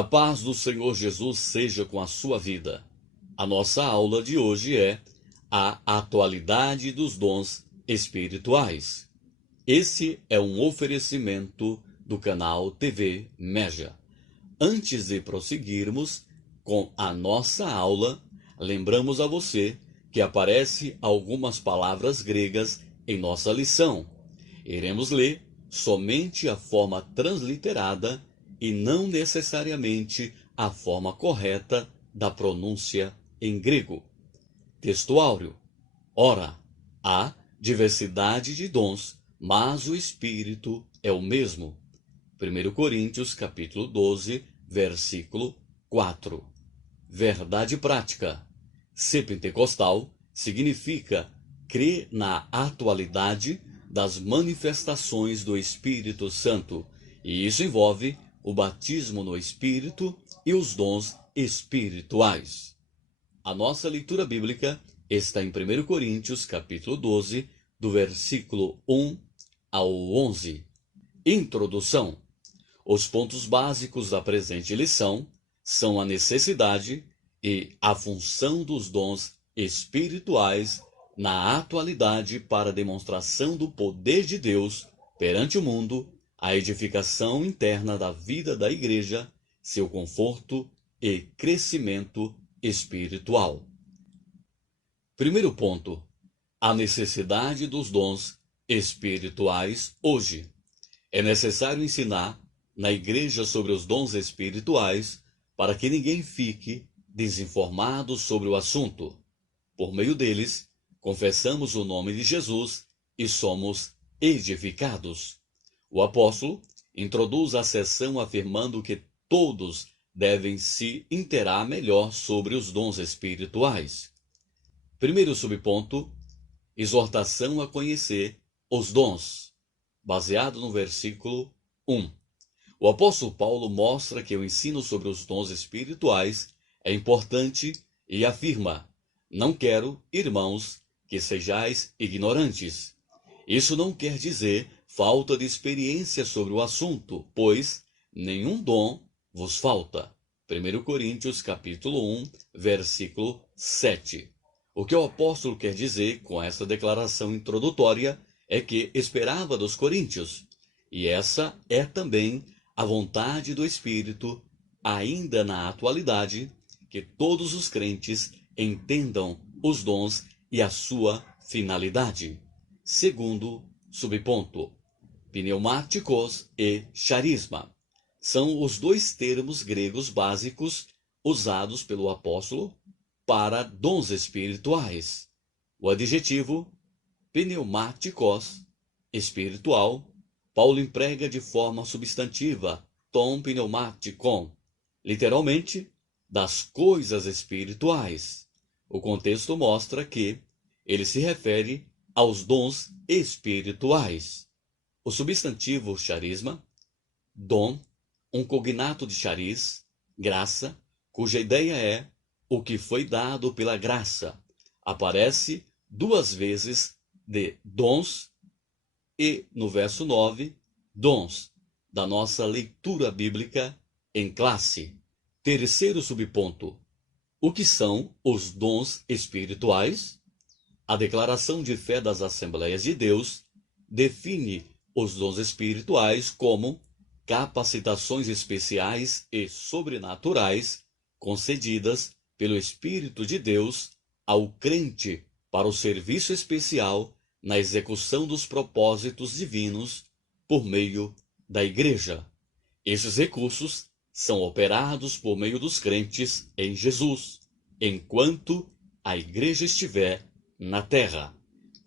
A paz do Senhor Jesus seja com a sua vida. A nossa aula de hoje é a atualidade dos dons espirituais. Esse é um oferecimento do canal TV Meja. Antes de prosseguirmos com a nossa aula, lembramos a você que aparece algumas palavras gregas em nossa lição. Iremos ler somente a forma transliterada e não necessariamente a forma correta da pronúncia em grego. Texto áureo. Ora, há diversidade de dons, mas o Espírito é o mesmo. 1 Coríntios, capítulo 12, versículo 4. Verdade prática. Ser pentecostal significa crer na atualidade das manifestações do Espírito Santo, e isso envolve o batismo no Espírito e os dons espirituais. A nossa leitura bíblica está em 1 Coríntios, capítulo 12, do versículo 1 ao 11. Introdução. Os pontos básicos da presente lição são a necessidade e a função dos dons espirituais na atualidade para a demonstração do poder de Deus perante o mundo, a edificação interna da vida da igreja, seu conforto e crescimento espiritual. Primeiro ponto: a necessidade dos dons espirituais hoje. É necessário ensinar na igreja sobre os dons espirituais para que ninguém fique desinformado sobre o assunto. Por meio deles, confessamos o nome de Jesus e somos edificados. O apóstolo introduz a seção afirmando que todos devem se inteirar melhor sobre os dons espirituais. Primeiro subponto: exortação a conhecer os dons, baseado no versículo 1. O apóstolo Paulo mostra que o ensino sobre os dons espirituais é importante e afirma: não quero, irmãos, que sejais ignorantes. Isso não quer dizer falta de experiência sobre o assunto, pois nenhum dom vos falta. 1 Coríntios, capítulo 1, versículo 7. O que o apóstolo quer dizer com essa declaração introdutória é que esperava dos coríntios, e essa é também a vontade do Espírito, ainda na atualidade, que todos os crentes entendam os dons e a sua finalidade. Segundo subponto: pneumáticos e charisma. São os dois termos gregos básicos usados pelo apóstolo para dons espirituais. O adjetivo pneumáticos, espiritual, Paulo emprega de forma substantiva, ton pneumatikon, literalmente, das coisas espirituais. O contexto mostra que ele se refere aos dons espirituais. O substantivo charisma, dom, um cognato de charis, graça, cuja ideia é o que foi dado pela graça, aparece duas vezes de dons e, no verso 9, dons, da nossa leitura bíblica em classe. Terceiro subponto: o que são os dons espirituais? A declaração de fé das Assembleias de Deus define os dons espirituais como capacitações especiais e sobrenaturais concedidas pelo Espírito de Deus ao crente para o serviço especial na execução dos propósitos divinos por meio da igreja. Esses recursos são operados por meio dos crentes em Jesus, enquanto a igreja estiver na terra,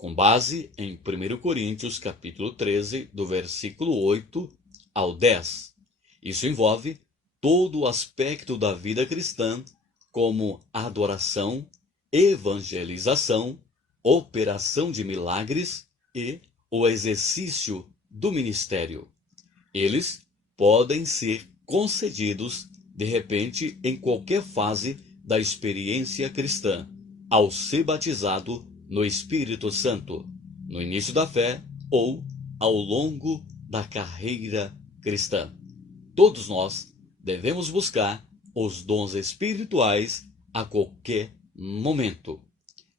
com base em 1 Coríntios, capítulo 13, do versículo 8 ao 10. Isso envolve todo o aspecto da vida cristã, como adoração, evangelização, operação de milagres e o exercício do ministério. Eles podem ser concedidos, de repente, em qualquer fase da experiência cristã, ao ser batizado no Espírito Santo, no início da fé ou ao longo da carreira cristã. Todos nós devemos buscar os dons espirituais a qualquer momento.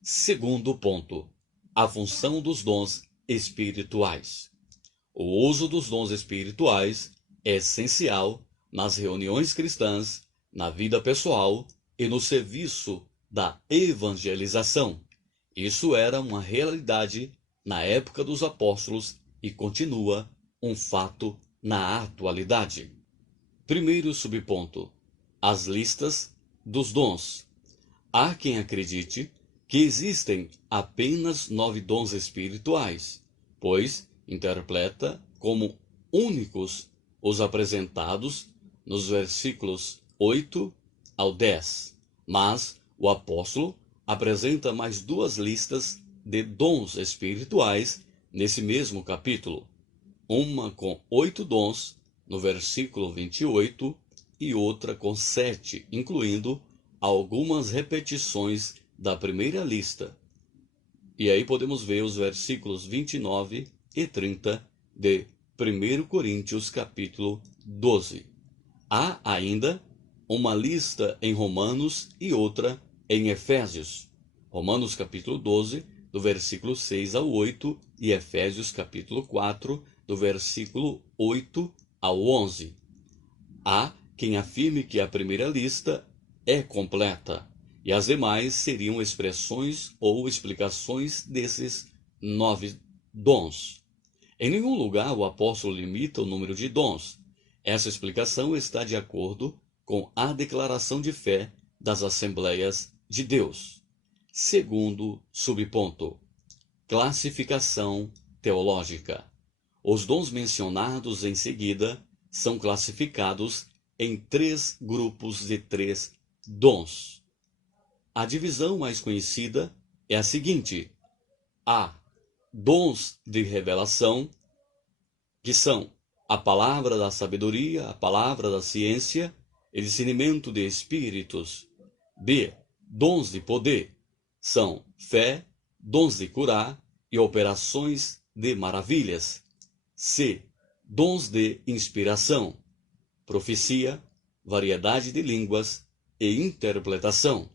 Segundo ponto, a função dos dons espirituais. O uso dos dons espirituais é essencial nas reuniões cristãs, na vida pessoal e no serviço da evangelização. Isso era uma realidade na época dos apóstolos e continua um fato na atualidade. Primeiro subponto: as listas dos dons. Há quem acredite que existem apenas 9 dons espirituais, pois interpreta como únicos os apresentados nos versículos 8 ao 10. Mas o apóstolo apresenta mais 2 listas de dons espirituais nesse mesmo capítulo. Uma com 8 dons, no versículo 28, e outra com 7, incluindo algumas repetições da primeira lista. E aí podemos ver os versículos 29 e 30 de 1 Coríntios capítulo 12. Há ainda uma lista em Romanos e outra em Efésios. Romanos capítulo 12, do versículo 6 ao 8, e Efésios capítulo 4, do versículo 8 ao 11. Há quem afirme que a primeira lista é completa, e as demais seriam expressões ou explicações desses 9 dons. Em nenhum lugar o apóstolo limita o número de dons. Essa explicação está de acordo com a declaração de fé das Assembleias de Deus. Segundo subponto: classificação teológica. Os dons mencionados em seguida são classificados em 3 grupos de 3 dons. A divisão mais conhecida é a seguinte: há dons de revelação, que são a palavra da sabedoria, a palavra da ciência e discernimento de espíritos. B. Dons de poder, são fé, dons de curar e operações de maravilhas. C. Dons de inspiração, profecia, variedade de línguas e interpretação.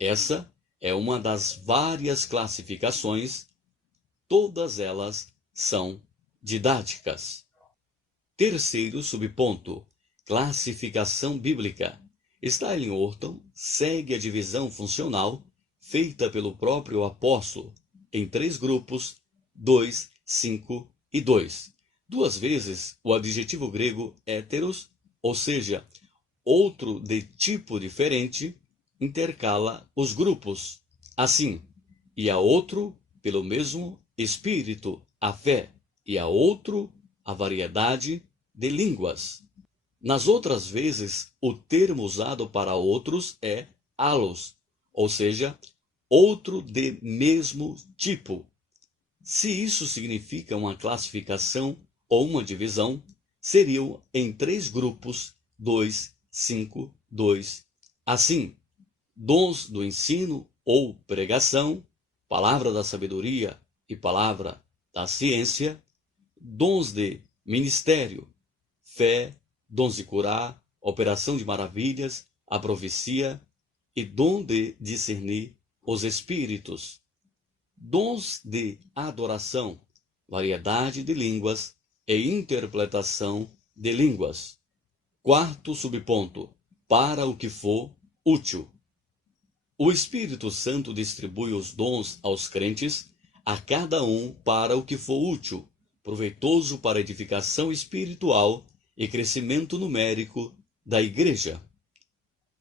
Essa é uma das várias classificações, todas elas são didáticas. Terceiro subponto: classificação bíblica. Stanley Orton segue a divisão funcional feita pelo próprio apóstolo em 3 grupos, 2, 5 e 2. 2 vezes o adjetivo grego héteros, ou seja, outro de tipo diferente, intercala os grupos. Assim, e a outro pelo mesmo espírito, a fé, e a outro a variedade de línguas. Nas outras vezes, o termo usado para outros é halos, ou seja, outro de mesmo tipo. Se isso significa uma classificação ou uma divisão, seriam em 3 grupos, 2, 5, 2. Assim, dons do ensino ou pregação, palavra da sabedoria e palavra da ciência, dons de ministério, fé, dons de curar, operação de maravilhas, a profecia e dom de discernir os espíritos, dons de adoração, variedade de línguas e interpretação de línguas. Quarto subponto: para o que for útil. O Espírito Santo distribui os dons aos crentes, a cada um para o que for útil, proveitoso para edificação espiritual e crescimento numérico da igreja.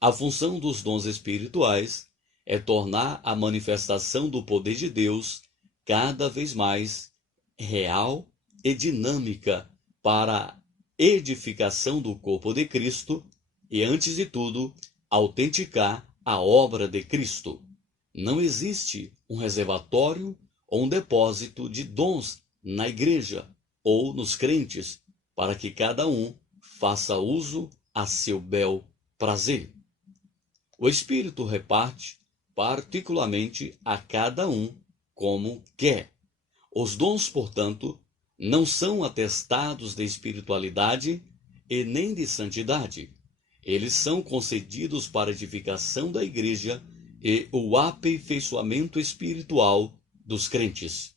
A função dos dons espirituais é tornar a manifestação do poder de Deus cada vez mais real e dinâmica para a edificação do corpo de Cristo e, antes de tudo, autenticar a obra de Cristo. Não existe um reservatório ou um depósito de dons na igreja ou nos crentes para que cada um faça uso a seu bel prazer. O Espírito reparte particularmente a cada um como quer. Os dons, portanto, não são atestados de espiritualidade e nem de santidade, Eles são concedidos para a edificação da igreja e o aperfeiçoamento espiritual dos crentes.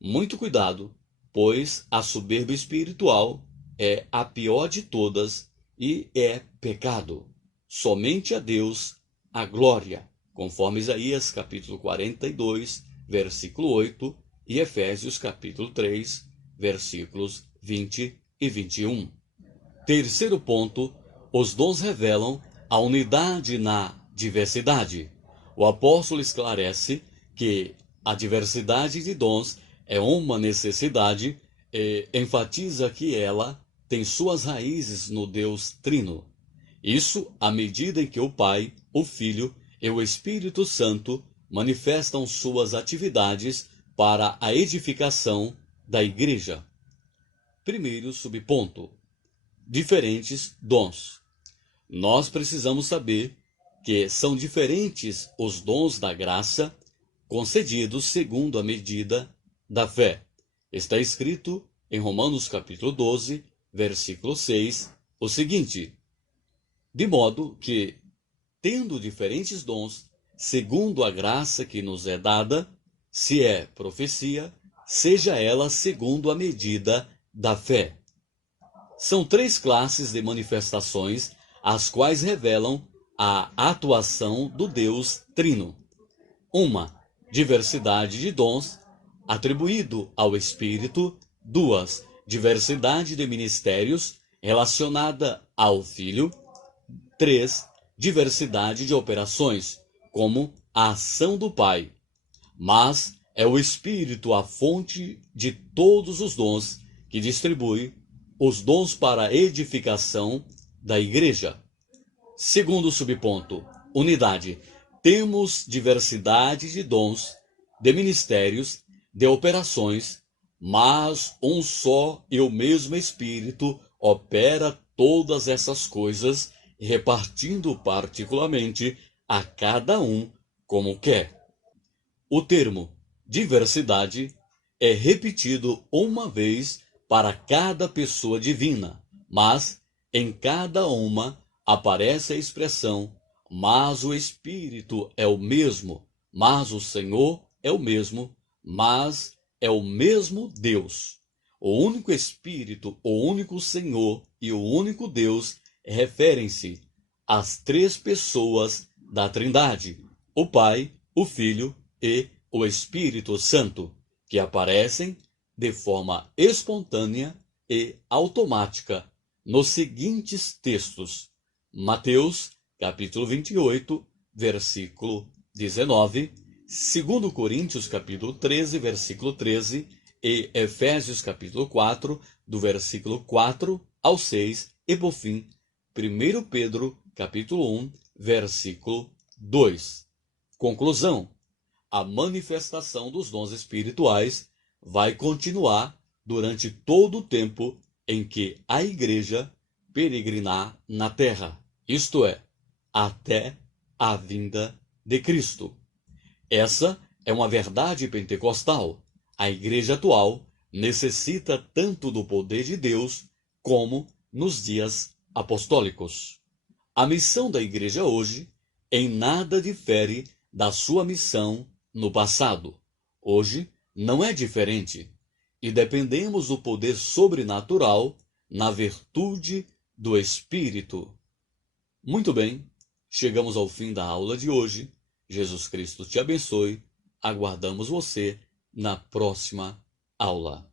Muito cuidado, pois a soberba espiritual é a pior de todas e é pecado. Somente a Deus a glória, conforme Isaías capítulo 42, versículo 8 e Efésios capítulo 3, versículos 20 e 21. Terceiro ponto, os dons revelam a unidade na diversidade. O apóstolo esclarece que a diversidade de dons é uma necessidade e enfatiza que ela tem suas raízes no Deus Trino. Isso à medida em que o Pai, o Filho e o Espírito Santo manifestam suas atividades para a edificação da igreja. Primeiro subponto: diferentes dons. Nós precisamos saber que são diferentes os dons da graça concedidos segundo a medida da fé. Está escrito em Romanos capítulo 12, versículo 6, o seguinte: de modo que, tendo diferentes dons, segundo a graça que nos é dada, se é profecia, seja ela segundo a medida da fé. São três classes de manifestações, as quais revelam a atuação do Deus Trino. Uma, diversidade de dons, atribuído ao Espírito. Duas, diversidade de ministérios, relacionada ao Filho. Três, diversidade de operações, como a ação do Pai. Mas é o Espírito a fonte de todos os dons, que distribui os dons para a edificação da igreja. Segundo subponto, unidade. Temos diversidade de dons, de ministérios, de operações, mas um só e o mesmo Espírito opera todas essas coisas, repartindo particularmente a cada um como quer. O termo diversidade é repetido uma vez para cada pessoa divina, mas em cada uma aparece a expressão: mas o Espírito é o mesmo, mas o Senhor é o mesmo, mas é o mesmo Deus. O único Espírito, o único Senhor e o único Deus referem-se às três pessoas da Trindade, o Pai, o Filho e o Espírito Santo, que aparecem de forma espontânea e automática nos seguintes textos: Mateus, capítulo 28, versículo 19, 2 Coríntios, capítulo 13, versículo 13, e Efésios, capítulo 4, do versículo 4 ao 6, e por fim, 1 Pedro, capítulo 1, versículo 2. Conclusão: a manifestação dos dons espirituais vai continuar durante todo o tempo em que a igreja peregrinar na terra, isto é, até a vinda de Cristo. Essa é uma verdade pentecostal. A igreja atual necessita tanto do poder de Deus como nos dias apostólicos. A missão da igreja hoje em nada difere da sua missão no passado. Hoje não é diferente e dependemos do poder sobrenatural na virtude do Espírito. Muito bem, chegamos ao fim da aula de hoje. Jesus Cristo te abençoe. Aguardamos você na próxima aula.